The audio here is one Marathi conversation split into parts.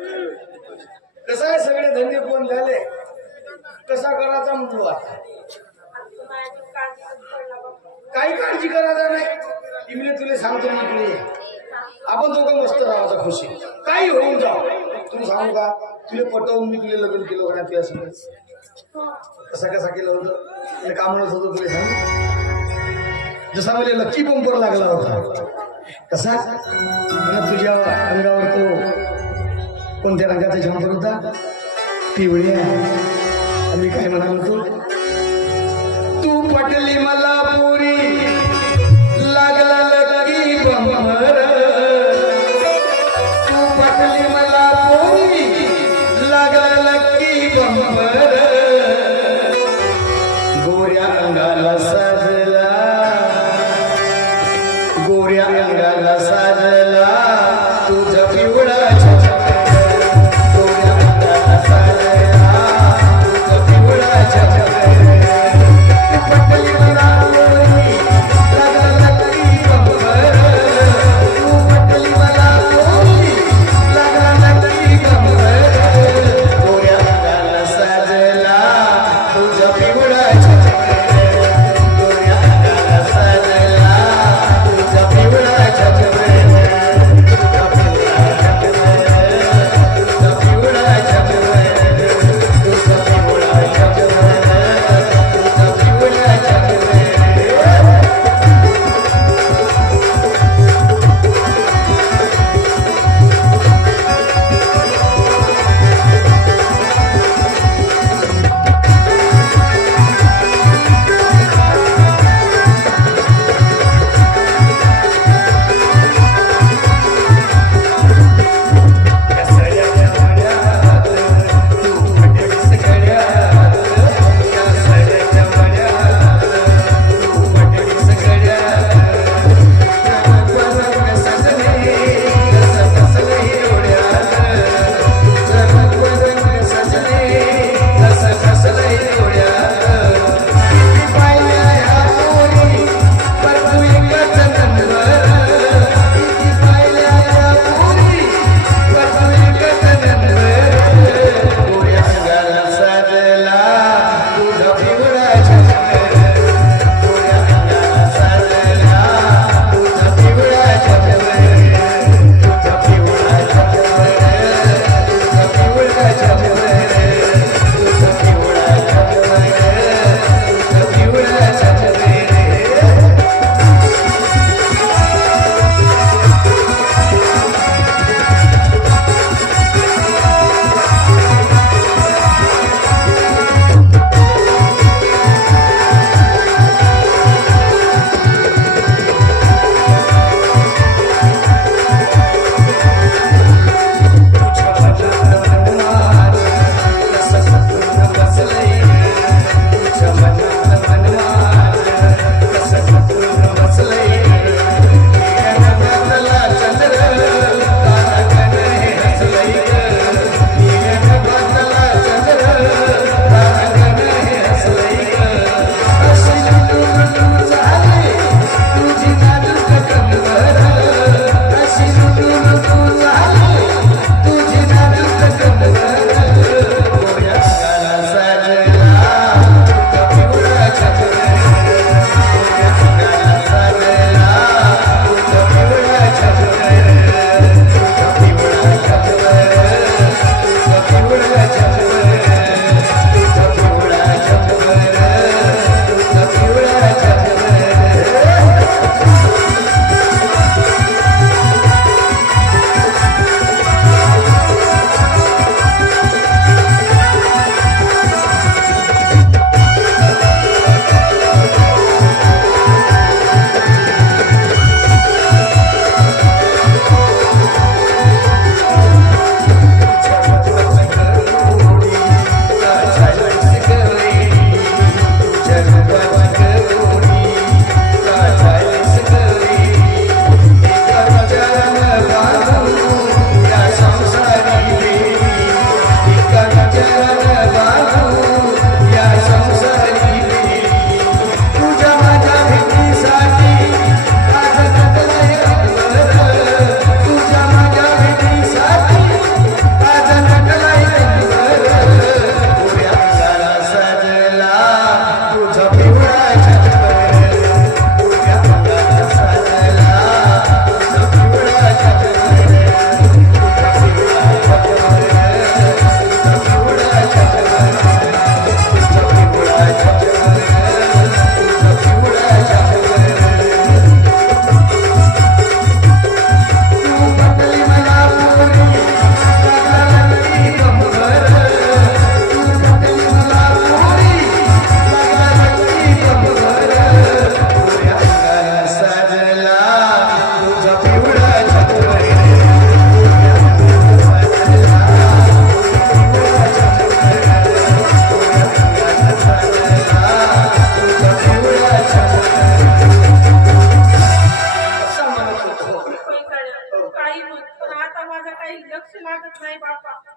कसं आहे सगळे धंदे कोण झाले कसा करायचा म्हणतो आता काही काळजी करायचा नाही इकडे तुला सांगतो इकडे आपण दोघं मस्त राहायचा खुशी काही होऊन जाऊ तुला सांगू का तुला पटवून मी तुला लग्न केलं होतं तुला असं कसा केलं होतं का म्हणत होतं तुला सांग जसा मला लक्की बंपर लागला होता कसा तुझ्या अंगावर तो कोणत्या रंगाचा जंपर होता पिवळ्या आणि काय म्हणाल तू पटली मला पुरी लागला लकी बंपर तू पटली मला पुरी लागला लकी बंपर गोऱ्या अंगाला साजला गोऱ्या अंगाला साजला तुझा पिवळा गोऱ्या अंगाला साजला तुझा पिवळा पटली मला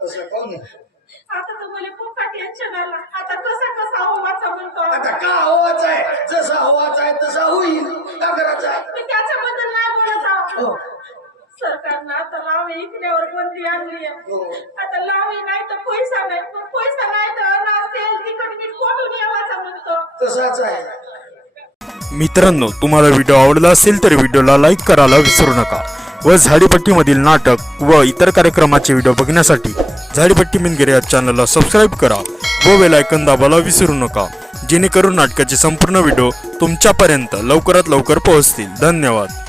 असं काऊन नाही? आता तर मला खूप टेन्शन आला. आता कसा होवाचा म्हणतो. आता का हवाच आहे, जसा हवाच आहे तसा होईल. का करायचं आहे? मी त्याच्याबद्दल नाही बोलत आहो. हो. सरकारनं आता लावे इकड्यावर बंदी आणली आहे. हो. आता लावे नाही तर पैसा नाही, पण पैसा नाही तर नासेल तिकट कोठून यावाचा म्हणतो. तसाच आहे. मित्रांनो, तुम्हाला व्हिडिओ आवडला असेल तर व्हिडिओला लाईक करायला विसरू नका व झाडीपट्टीमधील नाटक व इतर कार्यक्रमाचे व्हिडिओ बघण्यासाठी झाडीपट्टी मिनगिरे या चॅनलला सबस्क्राईब करा व बेल आयकॉन दाबायला विसरू नका, जेणेकरून नाटकाचे संपूर्ण व्हिडिओ तुमच्यापर्यंत लवकरात लवकर पोहोचतील. धन्यवाद.